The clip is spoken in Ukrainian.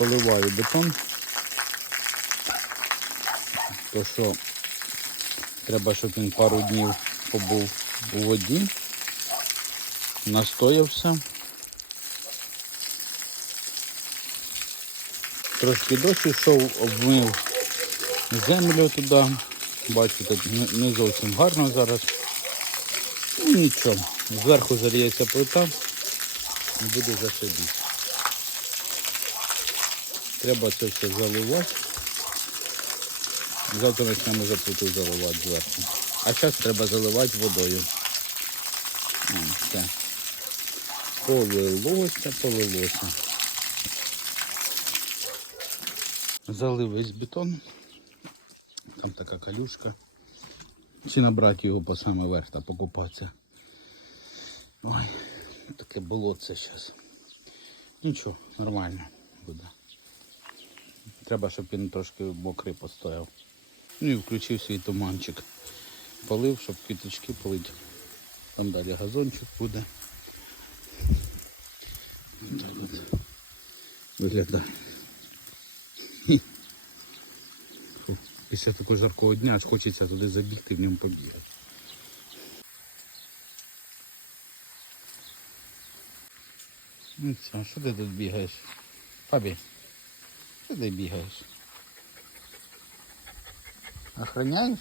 поливаю бетон. То що треба, щоб він пару днів побув у воді, настоявся. Трошки дощ йшов, обмив землю туди. Бачите, не- зовсім гарно зараз. Ну нічого. Зверху заліється плита буде зашибіти. Треба це все заливати. Завтра почнемо вже плиту заливати зверху. А зараз треба заливати водою. Все. Полилося, полилося. Залив весь бетон. Там така калюшка. Чи набрати його по саме верх та покупатися. Ой, таке болотце зараз. Нічого, нормально буде. Треба, щоб він трошки мокрий постояв. Ну і включив свій туманчик. Полив, щоб квіточки полить. Там далі газончик буде. Так от виглядає. Після такого жаркого дня хочеться туди забігти, в ньому побігати. Ну що ти тут бігаєш? Фабі, що ти бігаєш? Охраняєш?